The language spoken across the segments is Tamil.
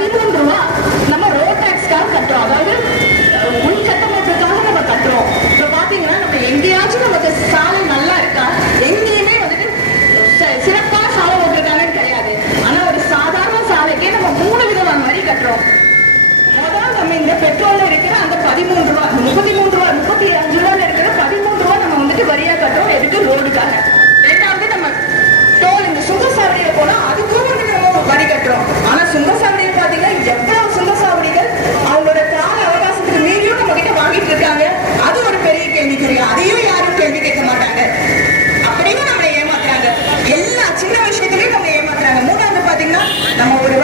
பதினொன்று ரூபா நம்ம ரோட் டேக்ஸ்க்காக கட்டுறோம். அதாவது உள் கட்டமைப்புக்காக நம்ம கட்டுறோம். இப்போ பார்த்தீங்கன்னா நம்ம எங்கேயாச்சும் நமக்கு சாலை நல்லா இருக்கா? எங்கேயுமே வந்துட்டு சிறப்பான சாலை ஓட்டுறதாலும் கிடையாது. ஆனால் ஒரு சாதாரண சாலைக்கே நம்ம மூணு விதமான மாதிரி கட்டுறோம். முதல்ல நம்ம இந்த பெட்ரோல்ல இருக்கிற அந்த பதிமூன்று ரூபா முப்பத்தி மூன்று ரூபா முப்பத்தி அஞ்சு ரூபால இருக்கிற பதிமூன்று ரூபா நம்ம வந்துட்டு வரியா கட்டுறோம். எதுக்கு? ரோடுக்காக. ரெண்டாவது நம்ம டோல் இந்த சுங்கசாலையில போனா அதுக்கும் வந்துட்டு நம்ம வரி கட்டுறோம். ஆனா சுங்கசாலை பாத்தீங்கன்னா எவ்வளவு சுங்கசாவடிகள் அவங்களோட கால அவகாசத்துக்கு மீறியும் நம்ம கிட்ட வாங்கிட்டு இருக்காங்க? அது ஒரு பெரிய கேள்விக்குறி அதையும் யாரும் கேள்வி கேட்க மாட்டாங்க. அப்படின்னு நம்மளை ஏமாத்துறாங்க. எல்லா சின்ன விஷயத்திலையும் நம்ம ஏமாத்துறாங்க. மூணாவது பாத்தீங்கன்னா நம்ம ஒரு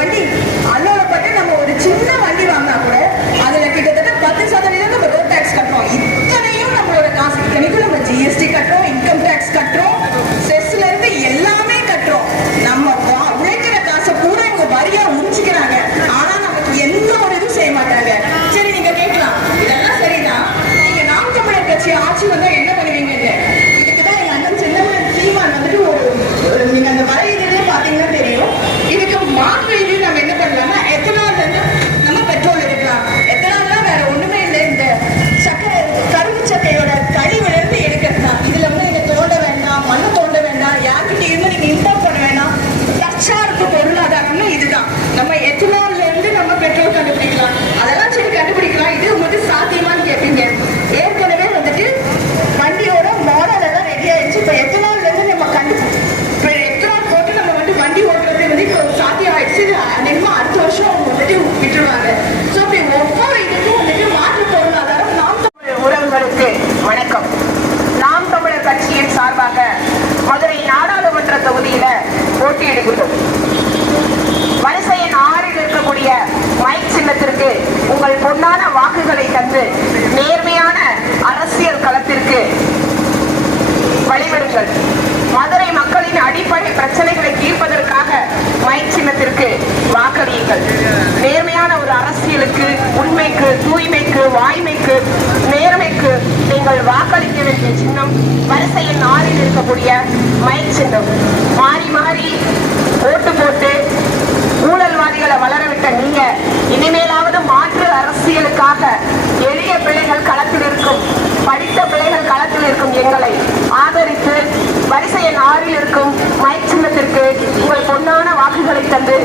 ஆறில் இருக்கும் மைக் சின்னத்திற்கு உங்கள் பொன்னான வாக்குகளை தந்து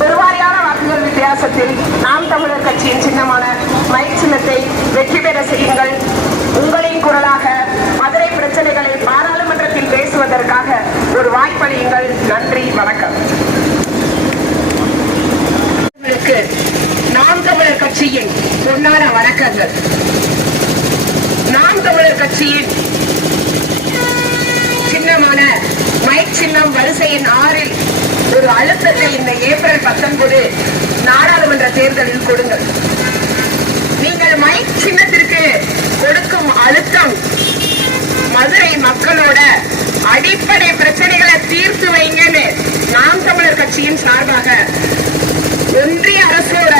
பெருவாரியான வாக்குகள் வித்தியாசத்தில் நாம் தமிழர் கட்சியின் சின்னமான மைக் சின்னத்தை வெற்றி பெற செய்யுங்கள். உங்களின் குரலாக மதுரை பிரச்சனைகளை பாராளுமன்றத்தில் பேசுவதற்காக ஒரு வாய்ப்பளியுங்கள் நன்றி வணக்கம். உங்களுக்கு நாம் தமிழர் கட்சியின் பொன்னான வணக்கங்கள். நாம் தமிழர் கட்சியின் சின்னமான மைக் சின்னம் வரிசையின் ஆறில் ஒரு அழுத்தத்தை இந்த ஏப்ரல் பத்தொன்பது நாடாளுமன்ற தேர்தலில் கொடுங்கள். நீங்கள் மைக் சின்னத்திற்கு கொடுக்கும் அழுத்தம் மதுரை மக்களோட அடிப்படை பிரச்சனைகளை தீர்த்து வைங்கன்னு நாம் தமிழர் கட்சியின் சார்பாக ஒன்றிய அரசோட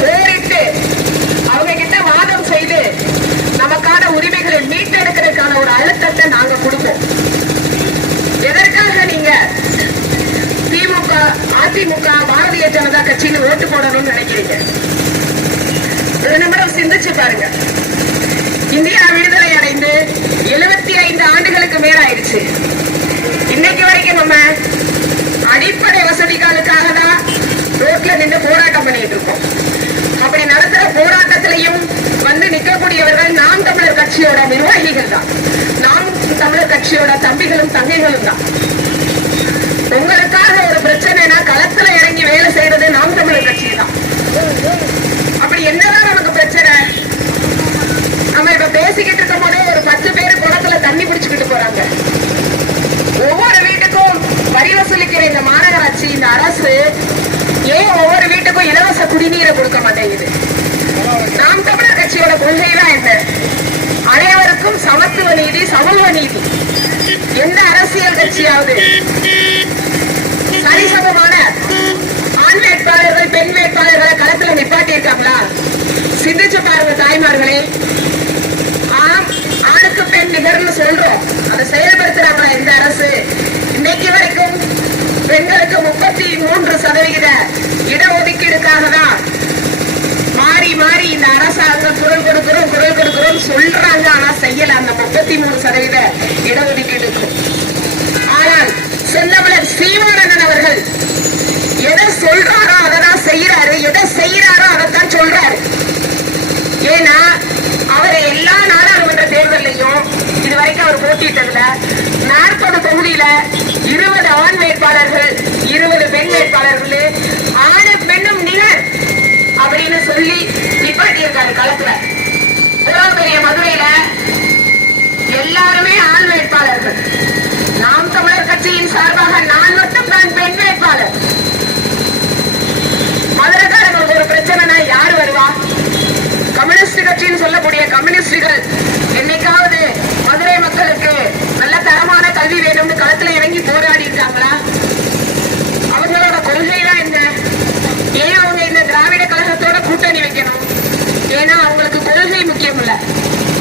போரிட்டு அவங்க கிட்ட வாதம் செய்து நமக்கான உரிமைகளை மீட்டெடுக்கிறதுக்கான ஒரு அழுத்தத்தை நாங்க கொடுப்போம் எதற்காக நீங்க திமுக அதிமுக பாரதிய ஜனதா கட்சின்னு ஓட்டு போடணும்னு நினைக்கிறீங்க ஒரு நிமிடம் சிந்திச்சு பாருங்க இந்தியா விடுதலை அடைந்து எழுபத்தி ஐந்து ஆண்டுகளுக்கு மேல ஆயிடுச்சு இன்னைக்கு வரைக்கும் நம்ம அடிப்படை வசதிகளுக்காக தான் ரோட்ல நின்று போராட்டம் பண்ணிட்டு இருக்கோம் அப்படி நடத்துற போராட்டத்திலையும் வந்து நிற்கக்கூடியவர்கள் நாம் தமிழர் கட்சியோட நிர்வாகிகள் தான் நாம் தமிழர் கட்சியோட தம்பிகளும் தங்கைகளும் தான் உங்களுக்காக ஒரு பிரச்சனைனா களத்துல இறங்கி வேலை செய்யறது நாம் தமிழர் கட்சி தான் அப்படி என்னதான் நமக்கு பிரச்சனை நம்ம இப்ப பேசிக்கிட்டு இருக்கும் போதே ஒரு பத்து பேர் குளத்துல தண்ணி பிடிச்சுக்கிட்டு போறாங்க ஒவ்வொரு வீட்டுக்கும் வரி வசூலிக்கிற இந்த மாநகராட்சி இந்த அரசு ஏன் ஒவ்வொரு வீட்டுக்கும் இலவச குடிநீரை கொடுக்க மாட்டேங்குது? நாம் தமிழர் கட்சியோட கொள்கை தான் என்ன? அனைவருக்கும் சமத்துவ நீதி சமூக நீதி. எந்த அரசியல் கட்சியாவது சரிசமமான ஆண் வேட்பாளர்கள் பெண் வேட்பாளர்களை களத்துல நிப்பாட்டி இருக்காங்களா சிந்திச்சு பாருங்க தாய்மார்களே. ஆம் ஆணுக்கு பெண் நிகர்னு சொல்றோம். அதை செயல்படுத்துறாங்களா எந்த அரசு? இன்னைக்கு வரைக்கும் பெண்களுக்கு முப்பத்தி மூன்று சதவிகித இடஒதுக்கீடுக்காக தான் மாறி மாறி இந்த அரசாங்கம் குரல் கொடுக்கிறோம் குரல் கொடுக்கிறோம் சொல்றாங்க. ஆனா செய்யல. அந்த முப்பத்தி மூணு சதவீத இடஒதுக்கீடுக்கு. ஆனால் செந்தமிழர் சீமானந்தன் அவர்கள் எதை சொல்றாரோ அதை தான் செய்யறாரு எதை செய்யறாரோ அதைத்தான் சொல்றாரு. ஏன்னா அவர் எல்லா நாடாளுமன்ற தேர்தலையும் இதுவரைக்கும் அவர் போட்டியிட்டதுல நாற்பது தொகுதியில இருபது ஆண் வேட்பாளர்கள் இருபது பெண் வேட்பாளர்கள் ஆணு பெண்ணும் நிலர் அப்படின்னு சொல்லி நிப்பாட்டியிருக்காரு களத்துல. இவ்வளவு பெரிய மதுரையில எல்லாருமே ஆண் வேட்பாளர்கள். நாம் தமிழர் கட்சியின் சார்பாக நான் மட்டும் தான் பெண் வேட்பாளர். மதுரைக்காரங்களுக்கு ஒரு பிரச்சனைனா யார் வருவா? கம்யூனிஸ்ட் கட்சின்னு சொல்லக்கூடிய கம்யூனிஸ்டுகள் என்னைக்காவது மதுரை மக்களுக்கு நல்ல தரமான கல்வி வேணும்னு களத்துல இறங்கி போராடி இருக்காங்களா அவங்களோட கொள்கைதான் என்ன? ஏன் அவங்க இந்த திராவிட கழகத்தோட கூட்டணி வைக்கணும்? ஏன்னா அவங்களுக்கு கொள்கை முக்கியம் இல்ல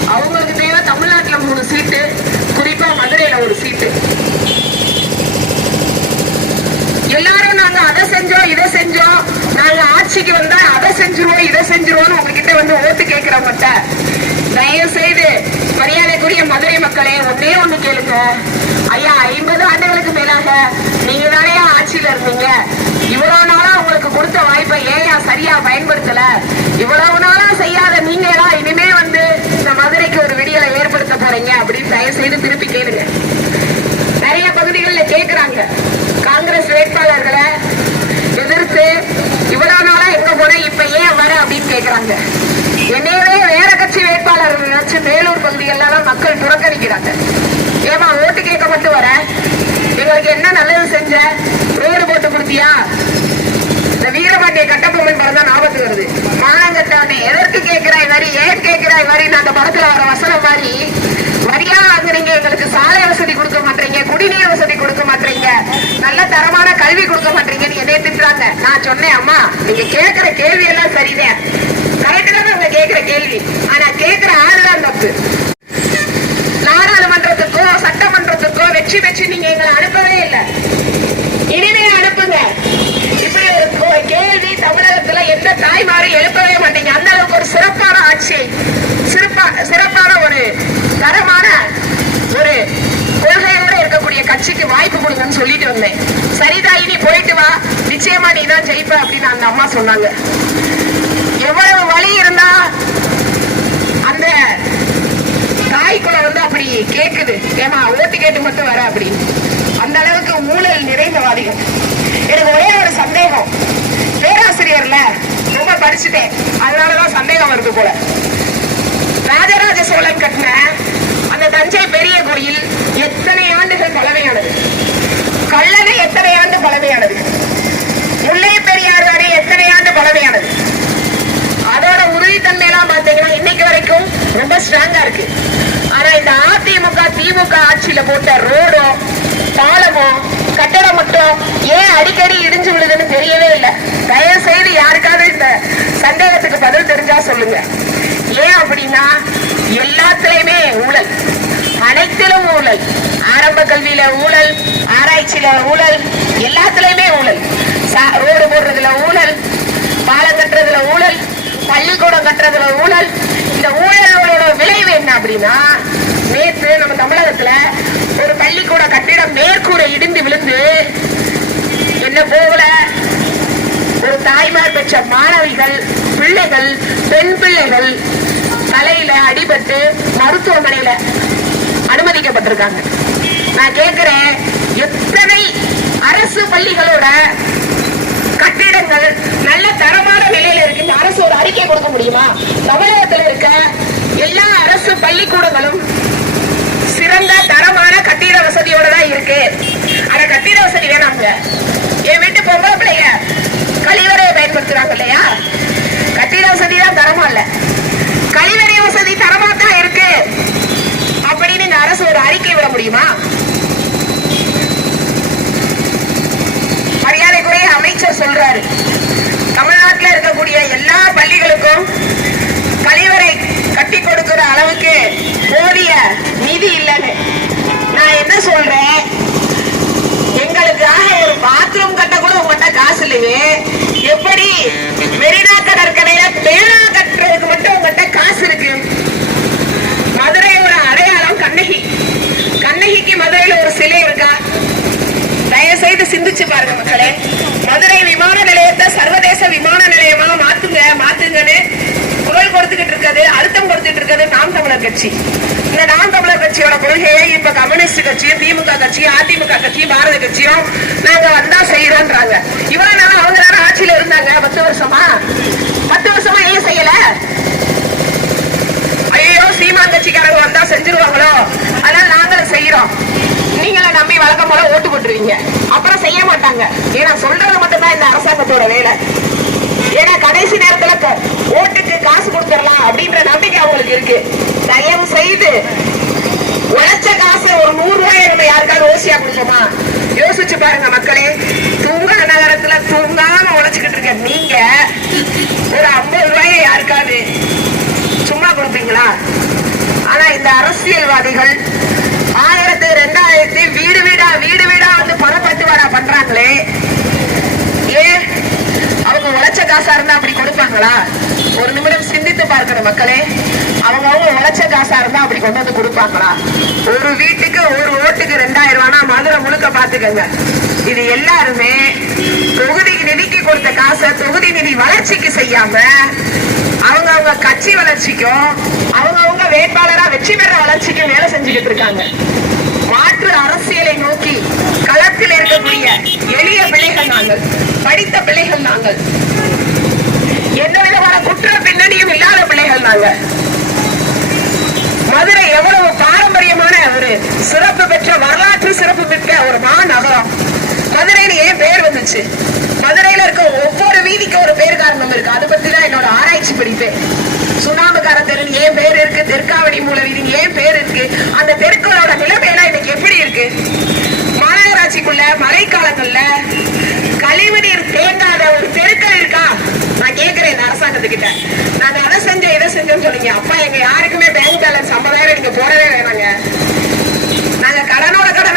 அவங்களுக்கு தேவை தமிழ்நாட்டுல மூணு சீட்டு குறிப்பா மதுரையில ஒரு சீட்டு. எல்லாரும் நாங்க அதை செஞ்சோம் இதை செஞ்சோம். நாங்க ஆட்சிக்கு வந்தா அதை செஞ்சிருவோம் இதை செஞ்சிருவோம்னு உங்ககிட்ட வந்து ஓட்டு கேட்கிறவங்க தயவு செய்து மரியாதைக்குரிய மதுரை மக்களே ஒன்னே ஒண்ணு கேளுங்க. ஐயா ஐம்பது ஆண்டுகளுக்கு மேலாக நீங்க தானே ஆட்சியில இருந்தீங்க. இவ்வளவு நாளா உங்களுக்கு கொடுத்த வாய்ப்பை ஏயா சரியா பயன்படுத்தல? இவ்வளவு நாளா செய்யாத நீங்க எல்லாம் இனிமே வந்து இந்த மதுரைக்கு ஒரு விடியலை ஏற்படுத்த போறீங்க அப்படின்னு தயவு செய்து திருப்பி கேளுங்க. நிறைய பகுதிகளில் கேட்கிறாங்க காங்கிரஸ் வேட்பாளர்களை எதிர்த்து இவ்வளவு நாளா எங்க போன இப்ப ஏன் வர அப்படின்னு கேக்குறாங்க. என்னையவே வேற எதிர்கட்சி வேட்பாளர்கள் நினைச்சு மேலூர் பகுதிகளெல்லாம் மக்கள் புறக்கணிக்கிறாங்க. ஏமா ஓட்டு கேட்க மட்டும் வர? எங்களுக்கு என்ன நல்லது செஞ்ச? ரோடு போட்டு கொடுத்தியா? இந்த வீரபாண்டிய கட்டபொம்மன் படம் தான் ஆபத்து வருது. மானங்கட்டானே எதற்கு கேட்கிறாய் வரி? ஏன் கேட்கிறாய் வரி? அந்த படத்துல வர வசனம் மாதிரி வரியா? வாங்குறீங்க எங்களுக்கு சாலை வசதி கொடுக்க மாட்டீங்க குடிநீர் வசதி கொடுக்க மாட்டீங்க நல்ல தரமான கல்வி கொடுக்க மாட்டீங்கன்னு என்னைய திட்டுறாங்க. நான் சொன்னேன் அம்மா நீங்க கேட்கிற கேள்வி எல்லாம் சரிதான். கரெக்டா கேட்கிற கேள்வி. ஆனா கேட்கிற ஆளுதான் தப்பு. நாடாளுமன்றத்துக்கோ சட்டமன்றத்துக்கோ வெற்றி பெற்று நீங்க எங்களை அனுப்பவே இல்லை. இனிமே அனுப்புங்க. இப்படி ஒரு கேள்வி தமிழகத்துல எந்த தாய்மாரி எழுப்பவே மாட்டீங்க. அந்த அளவுக்கு ஒரு சிறப்பான ஆட்சி சிறப்பா சிறப்பான ஒரு தரமான ஒரு கொள்கையோட இருக்கக்கூடிய கட்சிக்கு வாய்ப்பு கொடுங்கன்னு சொல்லிட்டு வந்தேன். சரிதா இனி போயிட்டு வா. நிச்சயமா நீ தான் ஜெயிப்ப அப்படின்னு அந்த அம்மா சொன்னாங்க. எவ்வளவு வழி இருந்தா அந்த தாய்க்குள்ள வந்து அப்படி கேக்குது. ஏமா ஓட்டு கேட்டு மட்டும் வர அப்படி. அந்த அளவுக்கு மூளையில் நிறைந்தவாதிகள் எனக்கு ஒரே ஒரு சந்தேகம். பேராசிரியர்ல ரொம்ப படிச்சுட்டேன். அதனாலதான் சந்தேகம் வருது போல. ராஜராஜ சோழன் கட்டின அந்த தஞ்சை பெரிய கோயில் எத்தனை ஆண்டுகள் பழமையானது? கல்லணை எத்தனை ஆண்டு பழமையானது? முல்லை பெரியார் அணை எத்தனை ஆண்டு பழமையானது? எல்லாம் பாத்தீங்கன்னா இன்னைக்கு வரைக்கும் ரொம்ப ஸ்ட்ராங்கா இருக்கு. ஆனா இந்த அதிமுக திமுக ஆட்சியில போட்ட ரோடோ பாலமோ கட்டடம் மட்டும் ஏன் அடிக்கடி இடிஞ்சு விழுதுன்னு தெரியவே இல்லை. தயவு செய்து யாருக்காவது இந்த சந்தேகத்துக்கு பதில் தெரிஞ்சா சொல்லுங்க. ஏன் அப்படின்னா எல்லாத்துலயுமே ஊழல். அனைத்திலும் ஊழல். ஆரம்ப கல்வியில ஊழல் ஆராய்ச்சியில ஊழல் எல்லாத்துலயுமே ஊழல். ரோடு போடுறதுல ஊழல் பாலம் கட்டுறதுல ஊழல் பள்ளிக்கூடம் கட்டுறதுல ஊழல். இந்த ஊழலோட விளைவு என்ன அப்படின்னா நேற்று நம்ம தமிழகத்துல ஒரு பள்ளிக்கூட கட்டிடம் மேற்கூரை இடிந்து விழுந்து என்ன போகல? ஒரு தாய்மார் பெற்ற மாணவிகள் பிள்ளைகள் பெண் பிள்ளைகள் தலையில அடிபட்டு மருத்துவமனையில அனுமதிக்கப்பட்டிருக்காங்க. நான் கேட்கிறேன் எத்தனை அரசு பள்ளிகளோட கட்டிடங்கள் நல்ல தரமான நிலையில இருக்கு. இந்த அரசு ஒரு அறிக்கை கொடுக்க முடியுமா? தமிழகத்தில் இருக்க எல்லா அரசு பள்ளிக்கூடங்களும் சிறந்த தரமான கட்டிட வசதியோட தான் இருக்கு. ஆனா கட்டிட வசதி வேணாங்க என் வீட்டு பொம்பளை பிள்ளைங்க கழிவறையை பயன்படுத்துறாங்க இல்லையா? கட்டிட வசதி தான் தரமா இல்ல. கழிவறை வசதி தரமா தான் இருக்கு. அப்படின்னு இந்த அரசு ஒரு அறிக்கை விட முடியுமா? மரியாதைக்குரிய அமைச்சர் சொல்றாரு. தமிழ்நாட்டில் இருக்கக்கூடிய எல்லா பள்ளிகளுக்கும் கழிவறை கட்டி கொடுக்கிற அளவுக்கு போதிய நிதி இல்லைன்னு. நான் என்ன சொல்றேன்? எங்களுக்காக ஒரு பாத்ரூம் கட்ட கூட உங்கள்கிட்ட காசு இல்லையே. எப்படி மெரினா கடற்கரையில பேனா கட்டுறதுக்கு மட்டும் உங்ககிட்ட காசு இருக்கு மதுரையோட அடையாளம் கண்ணகி கண்ணகிக்கு மதுரையில ஒரு சிலை இருக்கா தயவு செய்து சிந்திச்சு பாருங்க மக்களே. மதுரை விமான நிலையத்தை சர்வதேச விமான நிலையமா மாத்துங்க மாத்துங்கன்னு குரல் கொடுத்துக்கிட்டு இருக்கிறது அழுத்தம் கொடுத்துட்டு இருக்கிறது நாம் தமிழர் கட்சி. இந்த நாம் தமிழர் கட்சியோட கொள்கையை இப்ப கம்யூனிஸ்ட் கட்சியும் திமுக கட்சியும் அதிமுக கட்சியும் பாரத கட்சியும் நாங்க வந்தா செய்யறோம்ன்றாங்க இவ்வளவு நாள் அவங்க நேரம் ஆட்சியில இருந்தாங்க பத்து வருஷமா? பத்து வருஷமா ஏன் செய்யல? ஐயோ சீமான் கட்சிக்காரங்க வந்தா செஞ்சிருவாங்களோ? திரும்பி வழக்கம் போல ஓட்டு போட்டுருவீங்க அப்புறம் செய்ய மாட்டாங்க. ஏன்னா சொல்றது மட்டும்தான் இந்த அரசாங்கத்தோட வேலை. ஏன்னா கடைசி நேரத்துல ஓட்டுக்கு காசு கொடுத்துடலாம் அப்படின்ற நம்பிக்கை அவங்களுக்கு இருக்கு. தயவு செய்து உழைச்ச காசு ஒரு நூறு ரூபாய் நம்ம யாருக்காவது ஓசியா கொடுப்போமா யோசிச்சு பாருங்க மக்களே. தூங்குற நகரத்துல தூங்காம உழைச்சுக்கிட்டு இருக்க நீங்க ஒரு ஐம்பது ரூபாயை யாருக்காவது சும்மா கொடுப்பீங்களா? ஆனா இந்த அரசியல்வாதிகள் ஆயிரத்தி ரெண்டாயிரத்தி வீடு வீடா வீடு வீடா வந்து பணப்பட்டுவாடா பண்றாங்களே? ஏன் அவங்க உழைச்ச காசா இருந்தா அப்படி கொடுப்பாங்களா? ஒரு நிமிடம் சிந்தித்து பார்க்கணும் மக்களே. அவங்க அவங்க உழைச்ச காசா இருந்தா அப்படி கொண்டு வந்து கொடுப்பாங்களா? ஒரு வீட்டுக்கு ஒரு ஓட்டுக்கு ரெண்டாயிரம் ரூபானா மதுரை முழுக்க பாத்துக்கங்க இது எல்லாருமே தொகுதி நிதிக்கு கொடுத்த காசை தொகுதி நிதி வளர்ச்சிக்கு செய்யாம அவங்க அவங்க கட்சி வளர்ச்சிக்கும் அவங்க அவங்க வேட்பாளரா வெற்றி பெற வளர்ச்சிக்கும் வேலை செஞ்சுக்கிட்டு இருக்காங்க. மாற்று அரசியலை நோக்கி களத்தில் இருக்கக்கூடிய எளிய பிள்ளைகள் நாங்கள் படித்த பிள்ளைகள் நாங்கள். எந்த விதமான குற்ற பின்னணியும் இல்லாத பிள்ளைகள் நாங்கள். மதுரை எவ்வளவு பாரம்பரியமான ஒரு சிறப்பு பெற்ற வரலாற்று சிறப்பு மிக்க ஒரு மாநகரம். மதுரைன்னு ஏன் பேர் வந்துச்சு? மதுரையில இருக்க ஒவ்வொரு வீதிக்கு ஒரு பேர் காரணம் இருக்கு. அதை பத்தி தான் என்னோட ஆராய்ச்சி படிப்பேன் சுண்ணாம்புக்கார தெரு ஏன் பேர் இருக்கு? தெற்காவடி மூல வீதி ஏன் பேர் இருக்கு? அந்த தெருக்களோட நிலைமையெல்லாம் இன்னைக்கு எப்படி இருக்கு? மாநகராட்சிக்குள்ள மழைக்காலங்கள்ல கழிவுநீர் தேங்காத ஒரு தெருக்கள் இருக்கா? நான் கேக்குறேன் இந்த அரசாங்கத்துக்கிட்ட. நான் அதை செஞ்சேன் இதை செஞ்சேன்னு சொல்லுங்க அப்பா எங்க யாருக்குமே பேங்க் பேலன்ஸ் ஐம்பதாயிரம் நீங்க போடவே வேணாங்க. நாங்க கடனோட கடன்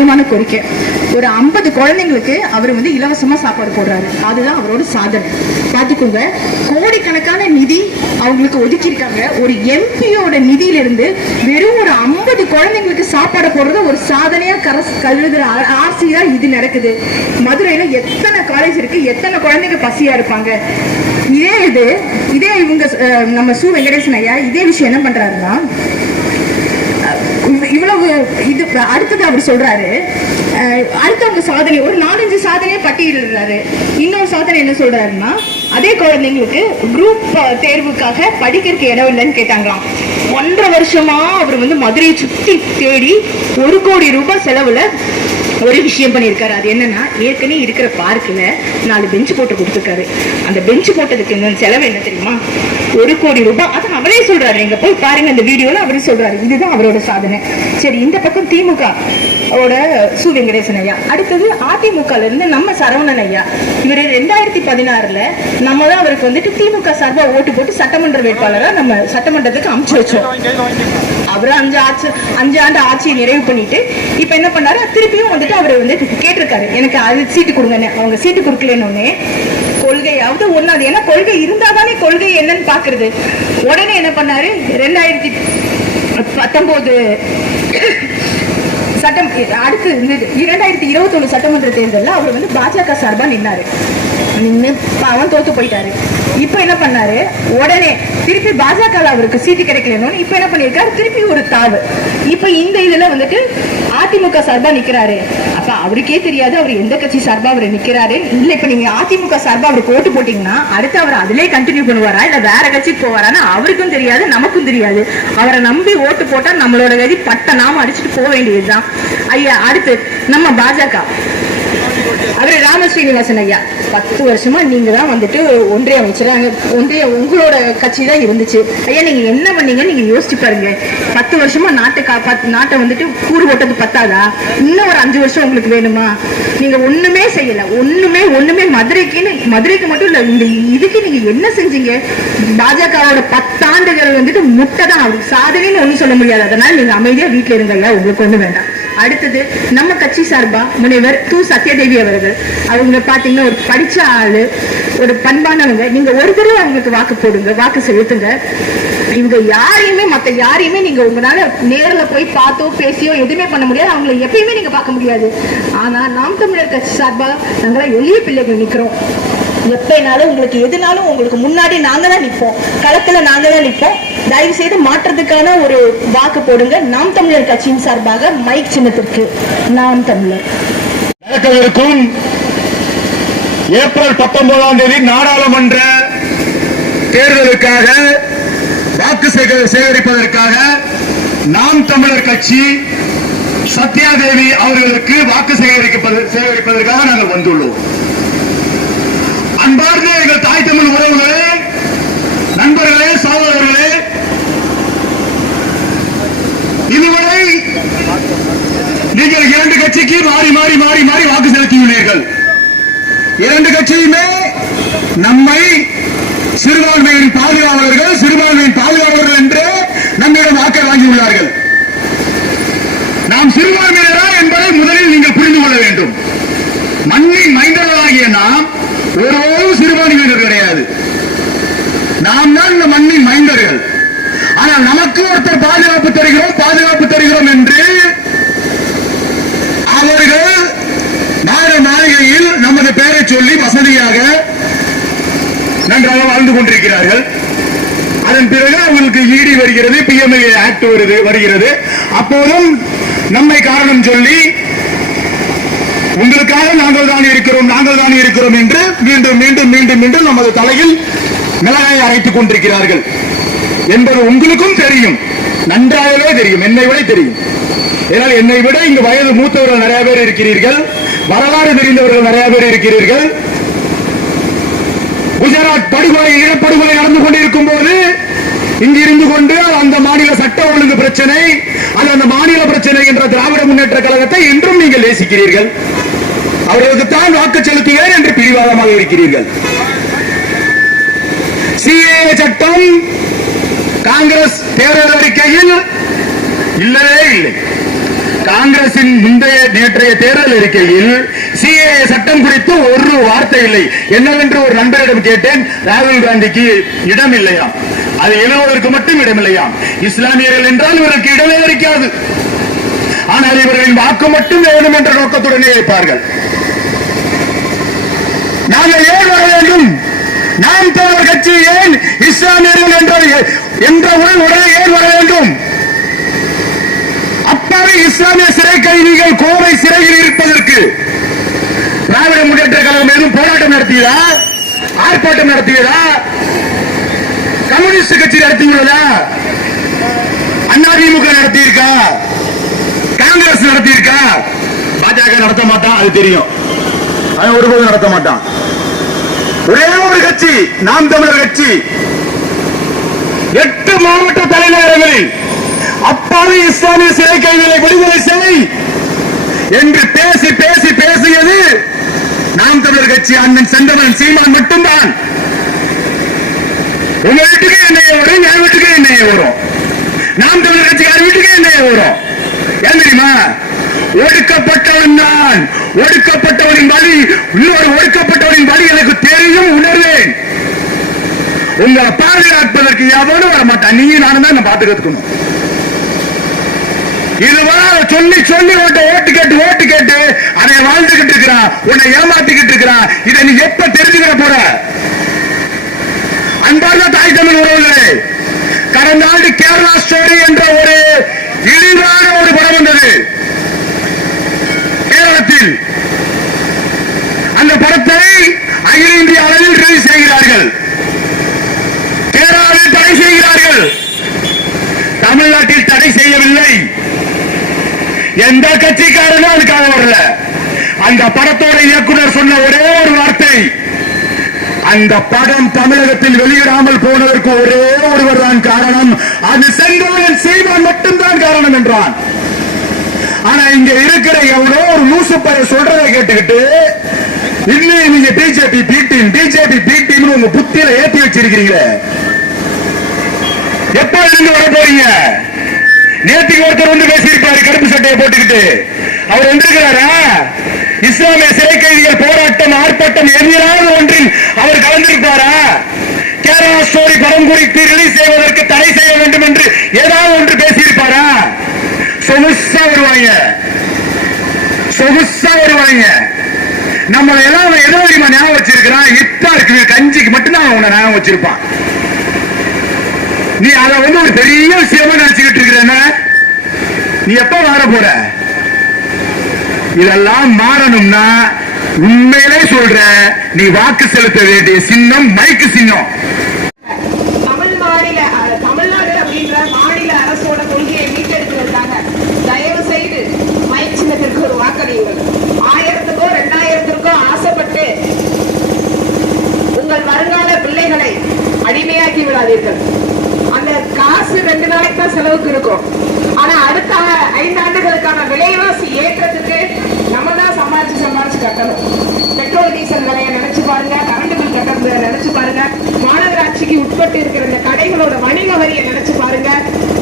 நியாயமான கோரிக்கை. ஒரு ஐம்பது குழந்தைங்களுக்கு அவர் வந்து இலவசமா சாப்பாடு போடுறாரு. அதுதான் அவரோட சாதனை. பாத்துக்கோங்க கோடிக்கணக்கான நிதி அவங்களுக்கு ஒதுக்கியிருக்காங்க. ஒரு எம்பியோட நிதியிலிருந்து வெறும் ஒரு ஐம்பது குழந்தைங்களுக்கு சாப்பாடு போடுறது ஒரு சாதனையா கரஸ் கழுதுற ஆசையா இது நடக்குது. மதுரையில எத்தனை காலேஜ் இருக்கு? எத்தனை குழந்தைங்க பசியா இருப்பாங்க? இதே இது இதே இவங்க நம்ம சு. வெங்கடேசன் ஐயா இதே விஷயம் என்ன பண்றாருன்னா இவ்வளவு இது அடுத்தது அவர் சொல்றாரு அடுத்த அடுத்தவங்க சாதனை ஒரு நாலஞ்சு சாதனையை பட்டியலிடுறாரு. இன்னொரு சாதனை என்ன சொல்றாருன்னா அதே குழந்தைங்களுக்கு குரூப் தேர்வுக்காக படிக்கிறதுக்கு இடம் இல்லைன்னு கேட்டாங்களாம். ஒன்றரை வருஷமா அவர் வந்து மதுரையை சுத்தி தேடி ஒரு கோடி ரூபாய் செலவுல ஒரு விஷயம் பண்ணியிருக்காரு. அது என்னன்னா ஏற்கனவே இருக்கிற பார்க்கில் நாலு பெஞ்ச் போட்டு கொடுத்துருக்காரு. அந்த பெஞ்ச் போட்டதுக்கு செலவு என்ன தெரியுமா? ஒரு கோடி ரூபாய். அதை அவரே சொல்றாரு. நீங்க போய் பாருங்க இந்த வீடியோல அவரே சொல்றாரு. இதுதான் அவரோட சாதனை. சரி இந்த பக்கம் திமுக ஓட சு. வெங்கடேசன் ஐயா. அடுத்தது அதிமுகல இருந்து நம்ம சரவணன் ஐயா. இவர் ரெண்டாயிரத்தி பதினாறுல நம்ம தான் அவருக்கு வந்துட்டு திமுக சார்பா ஓட்டு போட்டு சட்டமன்ற வேட்பாளராக நம்ம சட்டமன்றத்துக்கு அமுச்சு வச்சோம். அவரும் அஞ்சு ஆட்சி அஞ்சு ஆண்டு ஆட்சியை நிறைவு பண்ணிட்டு இப்ப என்ன பண்ணாரு? திருப்பியும் வந்துட்டு அவர் வந்து கேட்டிருக்காரு எனக்கு அது சீட்டு கொடுங்கன்னு. அவங்க சீட்டு கொடுக்கலன்னு உடனே கொள்கையாவது ஒண்ணாது ஏன்னா கொள்கை இருந்தாதானே கொள்கை என்னன்னு பாக்குறது. உடனே என்ன பண்ணாரு? ரெண்டாயிரத்தி பத்தொன்பது சட்டம் அடுத்து இந்த இரண்டாயிரத்தி இருபத்தி சட்டமன்ற தேர்தலில் அவர் வந்து பாஜக சார்பா நின்னாரு. நின்னு அவன் தோத்து போயிட்டாரு. இப்ப என்ன பண்ணாரு? உடனே திருப்பி பாஜக அவருக்கு சீட்டு கிடைக்கலன்னு இப்ப என்ன பண்ணிருக்காரு திருப்பி ஒரு தாவு. இப்ப இந்த இதுல வந்துட்டு அதிமுக சார்பா நிக்கிறாரு. அப்ப அவருக்கே தெரியாது அவர் எந்த கட்சி சார்பா அவர் நிக்கிறாரு. இல்ல இப்ப நீங்க அதிமுக சார்பா அவருக்கு ஓட்டு போட்டீங்கன்னா அடுத்து அவர் அதிலே கண்டினியூ பண்ணுவாரா? இல்ல வேற கட்சிக்கு போவாரான்னு அவருக்கும் தெரியாது நமக்கும் தெரியாது. அவரை நம்பி ஓட்டு போட்டா நம்மளோட கதி பட்ட நாம அடிச்சுட்டு போக வேண்டியதுதான். ஐயா அடுத்து நம்ம பாஜக. அவரு ராம ஸ்ரீனிவாசன் ஐயா பத்து வருஷமா நீங்க தான் வந்துட்டு ஒன்றிய அமைச்சராங்க ஒன்றிய உங்களோட கட்சி தான் இருந்துச்சு. ஐயா நீங்க என்ன பண்ணீங்க நீங்க யோசிச்சு பாருங்க. பத்து வருஷமா நாட்டை காப்பாத்து நாட்டை வந்துட்டு கூறு போட்டது பத்தாதா? இன்னும் ஒரு அஞ்சு வருஷம் உங்களுக்கு வேணுமா? நீங்க ஒண்ணுமே செய்யல. ஒண்ணுமே ஒண்ணுமே மதுரைக்குன்னு மதுரைக்கு மட்டும் இல்ல இந்த இதுக்கு நீங்க என்ன செஞ்சீங்க? பாஜகவோட பத்தாண்டுகள் வந்துட்டு முட்டை தான். அவருக்கு சாதனைன்னு ஒண்ணும் சொல்ல முடியாது. அதனால நீங்க அமைதியா வீட்டுல இருங்க ஐயா உங்களுக்கு ஒண்ணு வேண்டாம். அடுத்தது நம்ம கட்சி சார்பா முனைவர் து சத்யதேவி அவர்கள். அவங்க பாத்தீங்கன்னா ஒரு படிச்ச ஆளு ஒரு பண்பானவங்க. நீங்க ஒரு தடவை அவங்களுக்கு வாக்கு போடுங்க வாக்கு செலுத்துங்க. இவங்க யாரையுமே மத்த யாரையுமே நீங்க உங்களால நேர்ல போய் பார்த்தோ பேசியோ எதுவுமே பண்ண முடியாது. அவங்கள எப்பயுமே நீங்க பார்க்க முடியாது. ஆனா நாம் தமிழர் கட்சி சார்பா நாங்களாம் எளிய பிள்ளைகள் நிக்கிறோம். எப்பனாலும் உங்களுக்கு எதுனாலும் உங்களுக்கு முன்னாடி நாங்க தான் நிற்போம் களத்துல நாங்க தான் நிற்போம் தயவு செய்து மாற்றத்துக்கான ஒரு வாக்கு போடுங்க. நாம் தமிழர் கட்சியின் சார்பாக மைக் சின்னத்திற்கு நாம் தமிழர். நடக்கவிருக்கும் ஏப்ரல் பத்தொன்பதாம் தேதி நாடாளுமன்ற தேர்தலுக்காக வாக்கு சேகரிப்பதற்காக நாம் தமிழர் கட்சி சத்யாதேவி அவர்களுக்கு வாக்கு சேகரிப்பது சேகரிப்பதற்காக நாங்கள் வந்துள்ளோம். அன்பார்ந்த எங்கள் தாய் தமிழ் உறவுகளே நண்பர்களே சகோதரர்களே இதுவரை நீங்கள் இரண்டு கட்சிக்கு மாறி மாறி மாறி மாறி வாக்கு செலுத்தியுள்ளீர்கள். இரண்டு கட்சியுமே நம்மை சிறுபான்மையின் பாதுகாவலர்கள் சிறுபான்மையின் பாதுகாவலர்கள் என்று நம்மிடம் வாக்கை வாங்கியுள்ளார்கள். நாம் சிறுபான்மையினரா என்பதை முதலில் நீங்கள் புரிந்து கொள்ள வேண்டும். மண்ணின் மைந்தர்களாகிய நாம் ஒருவரும் சிறுபான்மையினர் கிடையாது. நாம் தான் இந்த மண்ணின் மைந்தர்கள். ஆனால் நமக்கு ஒருத்தர் பாதுகாப்பு தருகிறோம் பாதுகாப்பு தருகிறோம் என்று அவர்கள் நாடு மாளிகையில் நமது பெயரை சொல்லி வசதியாக நன்றாக வாழ்ந்து கொண்டிருக்கிறார்கள். அதன் பிறகு அவங்களுக்கு ஈடி வருகிறது பிஎம்ஏ ஆக்ட் வருது வருகிறது. அப்போதும் நம்மை காரணம் சொல்லி உங்களுக்காக நாங்கள் தான் இருக்கிறோம் நாங்கள் தான் இருக்கிறோம் என்று மீண்டும் மீண்டும் மீண்டும் மீண்டும் நமது தலையில் மிளகாயை அரைத்துக் கொண்டிருக்கிறார்கள். என்பது உங்களுக்கும் தெரியும். நன்றாகவே தெரியும். என்னை விட தெரியும். ஏனால் என்னை விட இங்கு வயது மூத்தவர்கள் நிறைய பேர் இருக்கிறீர்கள். வரலாறு தெரிந்தவர்கள் நிறைய பேர் இருக்கிறீர்கள். குஜராத் படுகொலை இனப்படுகொலை நடந்து கொண்டிருக்கும் போது இங்கு இருந்து கொண்டு அந்த மாநில சட்ட ஒழுங்கு பிரச்சனை அந்த மாநில பிரச்சனை என்ற திராவிட முன்னேற்ற கழகத்தை இன்றும் நீங்கள் நேசிக்கிறீர்கள். அவர்களுக்கு தான் வாக்கு செலுத்துகிறேன் என்று பிடிவாதமாக இருக்கிறீர்கள். சிஏ சட்டம் காங்கிரஸ் தேர்தல் அறிக்கையில் இல்லவே இல்லை. காங்கிரசின் முந்தைய நேற்றைய தேர்தல் அறிக்கையில் சிஏ சட்டம் குறித்து ஒரு வார்த்தை இல்லை. என்னவென்று ஒரு நண்பரிடம் கேட்டேன். ராகுல் காந்திக்கு இடம் இல்லையா அது எழுவதற்கு மட்டும் இடமில்லையா? இஸ்லாமியர்கள் என்றால் இவருக்கு இடமே இருக்காது. ஆனால் இவர்களின் வாக்கு மட்டும் வேண்டும் என்ற நோக்கத்துடனே இருப்பார்கள். நாங்கள் ஏன் வர வேண்டும்? நாம் தமிழர் கட்சி ஏன் இஸ்லாமியர்கள் என்ற என்ற உடன் உடனே ஏன் வர வேண்டும்? அப்பாவி இஸ்லாமிய சிறை கைதிகள் கோவை சிறையில் இருப்பதற்கு திராவிட முன்னேற்ற கழகம் எதுவும் போராட்டம் நடத்தியதா? ஆர்ப்பாட்டம் நடத்தியதா? கம்யூனிஸ்ட் கட்சி நடத்தியுள்ளதா அதிமுக நடத்தியிருக்கா? காங்கிரஸ் நடத்தியிருக்கா? பாஜக நடத்த மாட்டான் அது தெரியும். அவன் ஒருபோதும் நடத்த மாட்டான். ஒரே ஒரு கட்சி நாம் தமிழர் கட்சி. எட்டு மாவட்ட தலைநகரங்களில் அப்பாவி இஸ்லாமிய சிறை கைதிகளை விடுதலை செய் என்று பேசி பேசி பேசியது நாம் தமிழர் கட்சி அண்ணன் செந்தமன் சீமான் மட்டும்தான். உங்க வீட்டுக்கு என்னைய வரும் என் வீட்டுக்கு என்னைய வரும் நாம் தமிழர் கட்சிக்கார வீட்டுக்கு என்னைய வரும் ஏன் தெரியுமா? ஒடுக்கப்பட்டவன் நான். ஒடுக்கப்பட்டவனின் வழி இன்னொரு ஒடுக்கப்பட்டவனின் வழி எனக்கு தெரியும் உணர்வேன். உங்களை பாதுகாப்பதற்கு எவனும் வர மாட்டான் நீ நானும் தான் பாத்து கத்துக்கணும் இதுவா சொல்லி சொல்லி ஓட்ட ஓட்டு கேட்டு ஓட்டு கேட்டு அதை வாழ்ந்துகிட்டு இருக்கிறான். உன்னை ஏமாத்திக்கிட்டு இருக்கிறான். இதை நீ எப்ப தெரிஞ்சுக்கிற போற அன்பார்ந்த தாய் தமிழ் உறவுகளே கடந்த ஆண்டு கேரளா என்ற ஒரு இழிவான ஒரு படம் வந்தது. கேரளத்தில். அந்த படத்தை அகில இந்திய அளவில் ரிலீஸ் செய்கிறார்கள். கேரளாவில் தடை செய்கிறார்கள். தமிழ்நாட்டில் தடை செய்யவில்லை. எந்த கட்சிக்காரனும் அதுக்காக வரல. அந்த படத்தோட இயக்குனர் சொன்ன ஒரே ஒரு வார்த்தை. அந்த படம் தமிழகத்தில் வெளியிடாமல் போனதற்கு ஒரே ஒருவர் தான் காரணம். அது செங்கோலன் செய்வான் மட்டும்தான் காரணம் என்றான். ஆனா இங்க இருக்கிற எவ்வளோ ஒரு லூசு பைய சொல்றதை கேட்டுக்கிட்டு இன்னும் நீங்க BJP B team BJP B team உங்க புத்தியில ஏத்தி வச்சிருக்கீங்களே எப்ப இருந்து வர போறீங்க? நேற்றுக்கு ஒருத்தர் வந்து பேசியிருப்பாரு கருப்பு சட்டையை போட்டுக்கிட்டு. அவர் வந்திருக்கிறாரா இஸ்லாமிய சிறை கைதிகள் போராட்டம் ஆர்ப்பாட்டம் எதிரான ஒன்றில் அவர் கலந்திருப்பாரா? கேரளா ஸ்டோரி படம் குறித்து ரிலீஸ் செய்வதற்கு தடை செய்ய வேண்டும் என்று ஏதாவது ஒன்று பேசியிருப்பாரா? சொகுசா வருவாங்க. சொகுசா வருவாங்க. நம்மளை எல்லாம் அவன் எதோ தெரியுமா ஞாபகம் வச்சிருக்கிறான்? இத்தா இருக்கு கஞ்சிக்கு மட்டும்தான் அவன் உன்னை ஞாபகம் வச்சிருப்பான். நீ அதை வந்து ஒரு பெரிய விஷயமா நினைச்சுக்கிட்டு இருக்கிற நீ எப்ப மாற போற? இதெல்லாம் மாறணும்னா உண்மையிலே சொல்ற நீ வாக்கு செலுத்த வேண்டிய சின்னம் மைக்கு சின்னம். தமிழ் மாநில தமிழ்நாடு அப்படின்ற மாநில அரசோட கொள்கையை மீட்டெடுக்கிறதுக்காக தயவு செய்து மைக் சின்னத்திற்கு ஒரு வாக்களியுங்கள். ஆயிரத்துக்கோ ரெண்டாயிரத்திற்கோ ஆசைப்பட்டு உங்கள் வருங்கால பிள்ளைகளை அடிமையாக்கி விடாதீர்கள். அந்த காசு ரெண்டு நாளைக்கு தான் செலவுக்கு இருக்கும். ஆனா அடுத்த ஐந்தாண்டுகளுக்கான விலைவாசி ஏற்றத்துக்கு சம்பாரிச்சு சம்பாரிச்சு கட்டணும். பெட்ரோல் டீசல் விலையை நினைச்சு பாருங்க. கரண்ட் பில் கட்டுறத நினைச்சு பாருங்க. மாநகராட்சிக்கு உட்பட்டு இருக்கிற இந்த கடைகளோட வணிக வரியை நினைச்சு பாருங்க.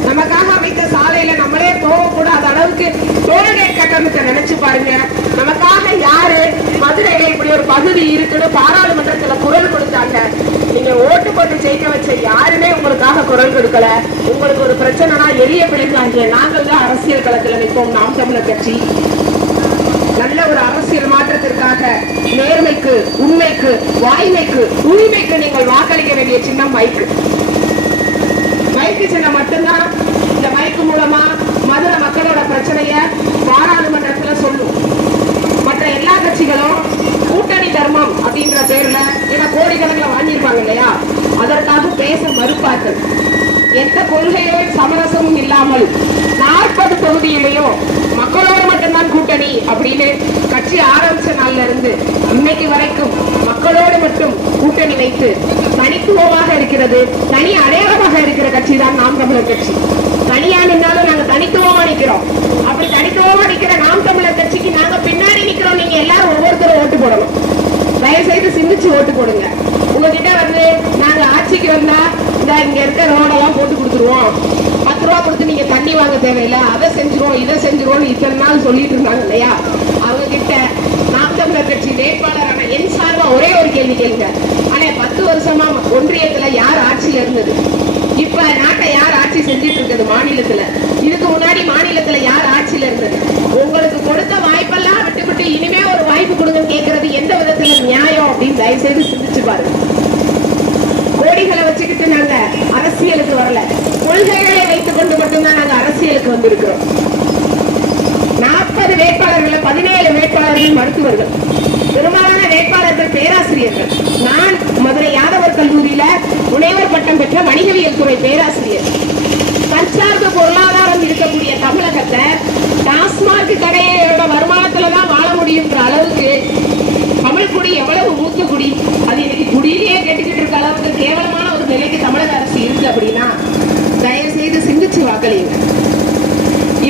நமக்காக அமைத்த சாலையில நம்மளே போகக்கூடாத அளவுக்கு டோல்கேட் கட்டணத்தை நினைச்சு பாருங்க. நமக்காக யாரு மதுரையில இப்படி ஒரு பகுதி இருக்குன்னு பாராளுமன்றத்துல குரல் கொடுத்தாங்க. நீங்க ஓட்டு போட்டு ஜெயிக்க வச்ச யாருமே உங்களுக்காக குரல் கொடுக்கல. உங்களுக்கு ஒரு பிரச்சனைனா எளிய பிள்ளைங்க நாங்கள் தான் அரசியல் களத்துல நிற்போம். நாம் தமிழர் கட்சி. நல்ல ஒரு அரசியல் மாற்றத்திற்காக நேர்மைக்கு உண்மைக்கு வாய்மைக்கு உரிமைக்கு நீங்கள் வாக்களிக்க வேண்டிய சின்னம் மைக்கு. மைக்கு சின்னம் மட்டும்தான். இந்த மைக்கு மூலமா மதுரை மக்களோட பிரச்சனை பாராளுமன்றத்துல சொல்லும் மற்ற எல்லா கட்சிகளும் கூட்டணி தர்மம் அப்படின்ற பேர்ல ஏன்னா கோடிக்கணக்கில் வாங்கியிருப்பாங்க இல்லையா அதற்காக பேச மறுப்பார்கள் எந்த கொள்கையும் சமரசமும் இல்லாமல் நாற்பது தொகுதியிலையும் மக்களோடு மட்டும்தான் கூட்டணி அப்படின்னு கட்சி ஆரம்பிச்ச நாள்ல இருந்து தேதி வரைக்கும் மக்களோடு மட்டும் கூட்டணி வைத்து தனித்துவமாக இருக்கிறது தனி அடையாளமாக இருக்கிற கட்சி தான் நாம் தமிழர் கட்சி. தனியா நின்னாலும் நாங்க தனித்துவமா நிக்கிறோம். அப்படி தனித்துவமா நிக்கிற நாம் தமிழர் கட்சிக்கு நாங்க பின்னாடி நிக்கிறோம். நீங்க எல்லாரும் ஒவ்வொருத்தரும் ஓட்டு போடணும். தயவு செய்து சிந்திச்சு ஓட்டு போடுங்க. உங்ககிட்ட வந்து நாங்க ஆட்சிக்கு வந்தா இந்த இங்க இருக்க ரோடெல்லாம் போட்டு கொடுத்துருவோம். பத்து ரூபா கொடுத்து நீங்க தண்ணி வாங்க தேவையில்லை. அதை செஞ்சிருவோம் இதை செஞ்சிருவோம் இத்தனை நாள் சொல்லிட்டு இருந்தாங்க இல்லையா? அவங்க கிட்ட கட்சி வேட்பாளரான என் சார்பா ஒரே ஒரு கேள்வி கேளுங்க ஆனா பத்து வருஷமா ஒன்றியத்துல யார் ஆட்சியில இருந்தது? இப்ப நாட்டை யார் ஆட்சி செஞ்சுட்டு இருக்குது மாநிலத்துல? இதுக்கு முன்னாடி மாநிலத்துல யார் ஆட்சியில இருந்தது? உங்களுக்கு கொடுத்த வாய்ப்பெல்லாம் விட்டுவிட்டு இனிமே ஒரு வாய்ப்பு கொடுங்க கேட்கறது எந்த விதத்துல நியாயம் அப்படின்னு தயவு செய்து சிந்திச்சு பாருங்க. கோடிகளை வச்சுக்கிட்டு நாங்க அரசியலுக்கு வரல. கொள்கைகளை வைத்துக் கொண்டு மட்டும்தான் நாங்க அரசியலுக்கு வந்திருக்கிறோம். நாற்பது வேட்பாளர்கள் பதினேழு வேட்பாளர்கள் மருத்துவர்கள். பெரும்பாலான வேட்பாளர்கள் பேராசிரியர்கள். நான் மதுரை யாதவர் கல்லூரியில முனைவர் பட்டம் பெற்ற வணிகவியல் துறை பேராசிரியர். தற்சார்பு பொருளாதாரம் இருக்கக்கூடிய தமிழகத்தை டாஸ்மாக் கடையோட வருமானத்துல தான் வாழ முடியுன்ற அளவுக்கு தமிழ் குடி எவ்வளவு மூத்த குடி அது இன்னைக்கு குடியிலேயே கேட்டுக்கிட்டு இருக்க அளவுக்கு கேவலமான ஒரு நிலைக்கு தமிழக அரசு இருக்கு அப்படின்னா தயவு செய்து சிந்திச்சு வாக்களியுங்க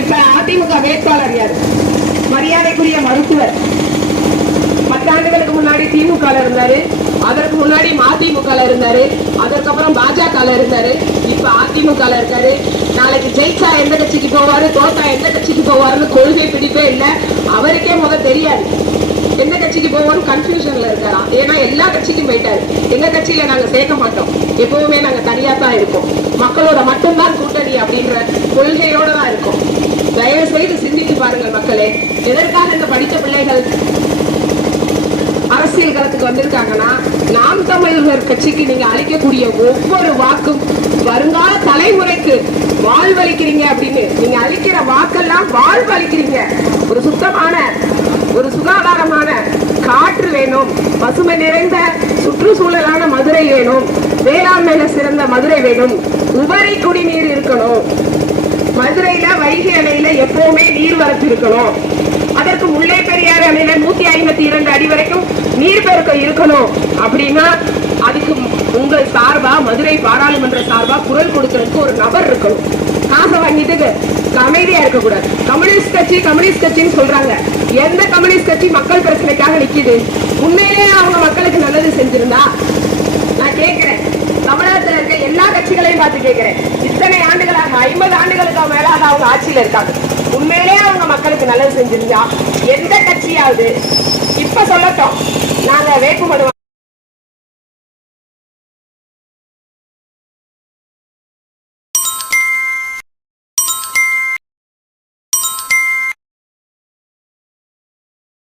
இப்ப அதிமுக வேட்பாளர் யார்? மரியாதைக்குரிய மருத்துவர். பத்தாண்டுகளுக்கு முன்னாடி திமுக இருந்தாரு. அதற்கு முன்னாடி மதிமுக இருந்தாரு. அதற்கப்புறம் பாஜக இருந்தாரு. இப்ப அதிமுக இருக்காரு. நாளைக்கு ஜெயிச்சா எந்த கட்சிக்கு போவாரு தோத்தா எந்த கட்சிக்கு போவாருன்னு கொள்கை பிடிப்பே இல்லை. அவருக்கே முத தெரியாது. எந்த கட்சிக்கு போவோம்னு கன்ஃபியூஷன்ல இருக்காராம். ஏன்னா எல்லா கட்சிக்கும் போயிட்டாரு. எங்க கட்சியில நாங்க சேர்க்க மாட்டோம். எப்பவுமே நாங்க தனியா தான் இருக்கோம். மக்களோட மட்டும்தான் கூட்டணி அப்படின்ற கொள்கையோட தான் இருக்கோம். தயவு செய்து சிந்தித்து பாருங்கள் மக்களே எதற்காக இந்த படித்த பிள்ளைகள் அரசியல் களத்துக்கு வந்திருக்காங்கன்னா நாம் தமிழர் கட்சிக்கு நீங்க அளிக்கக்கூடிய ஒவ்வொரு வாக்கும் வருங்கால தலைமுறைக்கு வாழ்வளிக்கிறீங்க அப்படின்னு. நீங்க அளிக்கிற வாக்கெல்லாம் வாழ்வளிக்கிறீங்க. ஒரு சுத்தமான ஒரு சுகாதாரமான காற்று வேணும். பசுமை நிறைந்த சுற்றுச்சூழலான மதுரை வேணும். வேளாண்மையில சிறந்த மதுரை வேணும். உபரி குடிநீர் இருக்கணும். மதுரையில வைகை அணையில எப்பவுமே நீர்வரத்து இருக்கணும் அதற்கு முல்லை பெரியாறு அணையில நூத்தி ஐம்பத்தி இரண்டு அடி வரைக்கும் நீர்ப்பெருக்கம் இருக்கணும். அப்படின்னா அதுக்கு உங்கள் சார்பா மதுரை பாராளுமன்ற சார்பா குரல் கொடுக்கறதுக்கு ஒரு நபர் இருக்கணும். காசை வாங்கிட்டு அமைதியா இருக்கக்கூடாது. கம்யூனிஸ்ட் கட்சி கம்யூனிஸ்ட் கட்சின்னு சொல்றாங்க. எந்த கம்யூனிஸ்ட் கட்சி மக்கள் பிரச்சனைக்காக நிக்குது? உண்மையிலேயே அவங்க மக்களுக்கு நல்லது செஞ்சிருந்தா? நான் கேட்கிறேன். எல்லா கட்சிகளையும் பார்த்து கேட்கிறேன். இத்தனை ஆண்டுகளாக ஐம்பது ஆண்டுகளுக்கு மேலாக அவங்க ஆட்சியில இருக்காங்க. உண்மையிலே அவங்க மக்களுக்கு நல்லது செஞ்சிருந்தா எந்த கட்சியாவது இப்ப சொல்லட்டும் நாங்க வேட்புமனு